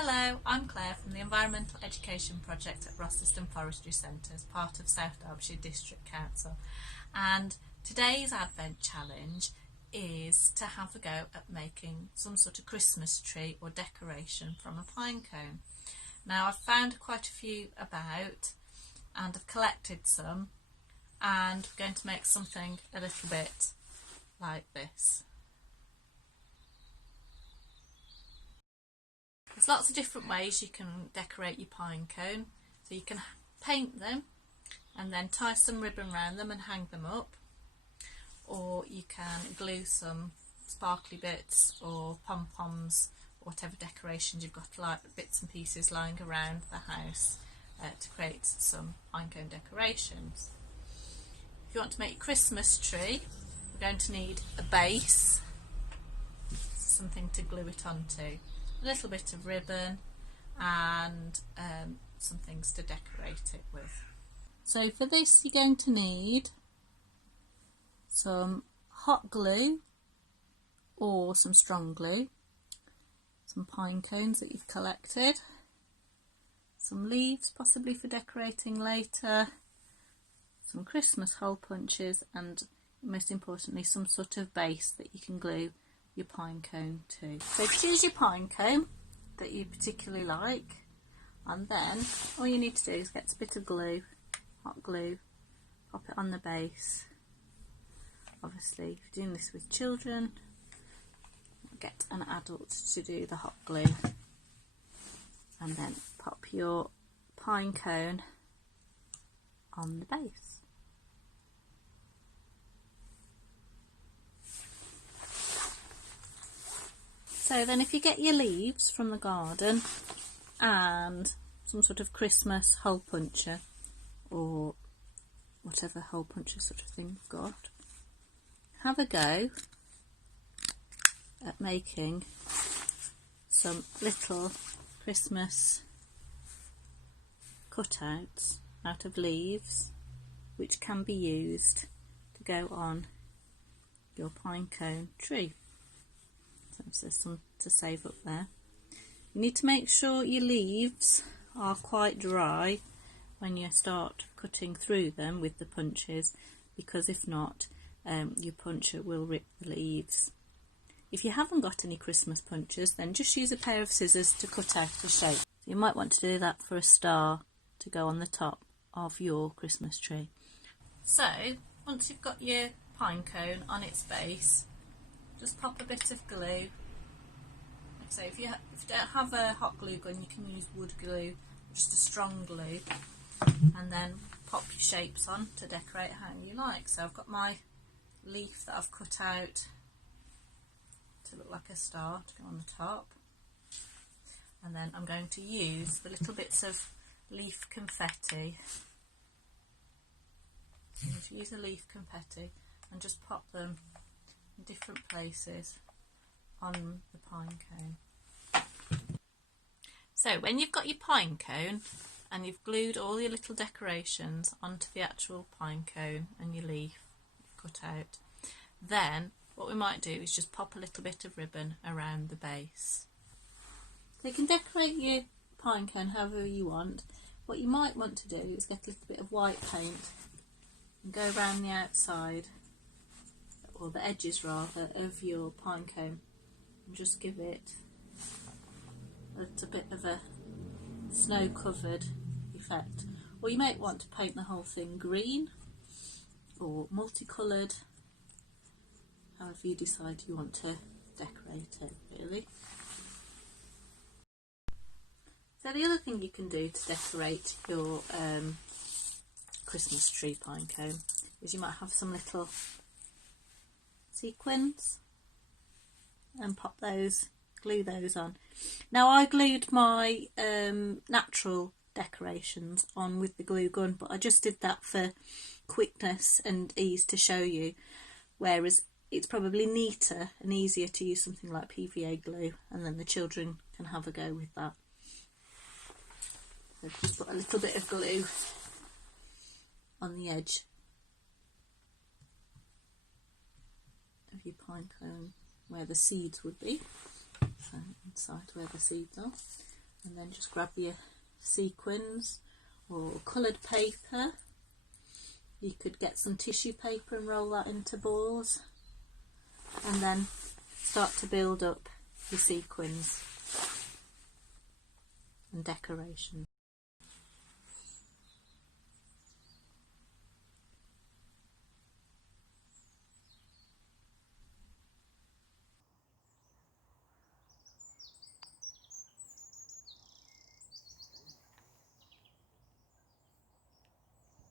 Hello, I'm Claire from the Environmental Education Project at Rosseston Forestry Centre as part of South Derbyshire District Council, and today's Advent Challenge is to have a go at making some sort of Christmas tree or decoration from a pine cone. Now I've found quite a few about and I've collected some, and we're going to make something a little bit like this. There's lots of different ways you can decorate your pine cone. So you can paint them and then tie some ribbon around them and hang them up, or you can glue some sparkly bits or pom-poms, whatever decorations you've got, like bits and pieces lying around the house to create some pine cone decorations. If you want to make a Christmas tree, we're going to need a base, something to glue it onto, a little bit of ribbon and some things to decorate it with. So for this you're going to need some hot glue or some strong glue, some pine cones that you've collected, some leaves possibly for decorating later, some Christmas hole punches, and most importantly some sort of base that you can glue your pine cone to. So choose your pine cone that you particularly like, and then all you need to do is get a bit of glue, hot glue, pop it on the base. Obviously if you're doing this with children, get an adult to do the hot glue, and then pop your pine cone on the base. So then if you get your leaves from the garden and some sort of Christmas hole puncher or whatever hole puncher sort of thing you've got, have a go at making some little Christmas cutouts out of leaves, which can be used to go on your pine cone tree. So there's some to save up there. You need to make sure your leaves are quite dry when you start cutting through them with the punches, because if not, your puncher will rip the leaves. If you haven't got any Christmas punchers, then just use a pair of scissors to cut out the shape. So you might want to do that for a star to go on the top of your Christmas tree. So once you've got your pine cone on its base, just pop a bit of glue. So if you don't have a hot glue gun, you can use wood glue, just a strong glue, and then pop your shapes on to decorate how you like. So I've got my leaf that I've cut out to look like a star to go on the top, and then I'm going to use the little bits of leaf confetti. I'm going to use a leaf confetti and just pop them in different places on the pine cone. So when you've got your pine cone and you've glued all your little decorations onto the actual pine cone and your leaf cut out, then what we might do is just pop a little bit of ribbon around the base. So you can decorate your pine cone however you want. What you might want to do is get a little bit of white paint and go around the outside, or the edges rather, of your pine cone, and just give it a little bit of a snow covered effect. Or you might want to paint the whole thing green or multicoloured, however you decide you want to decorate it really. So the other thing you can do to decorate your Christmas tree pine cone is you might have some little sequins and pop those, glue those on. Now I glued my natural decorations on with the glue gun, but I just did that for quickness and ease to show you, whereas it's probably neater and easier to use something like PVA glue, and then the children can have a go with that. So just put a little bit of glue on the edge of your pine cone where the seeds would be, so inside where the seeds are, And then just grab your sequins or coloured paper. You could get some tissue paper and roll that into balls, and then start to build up your sequins and decoration.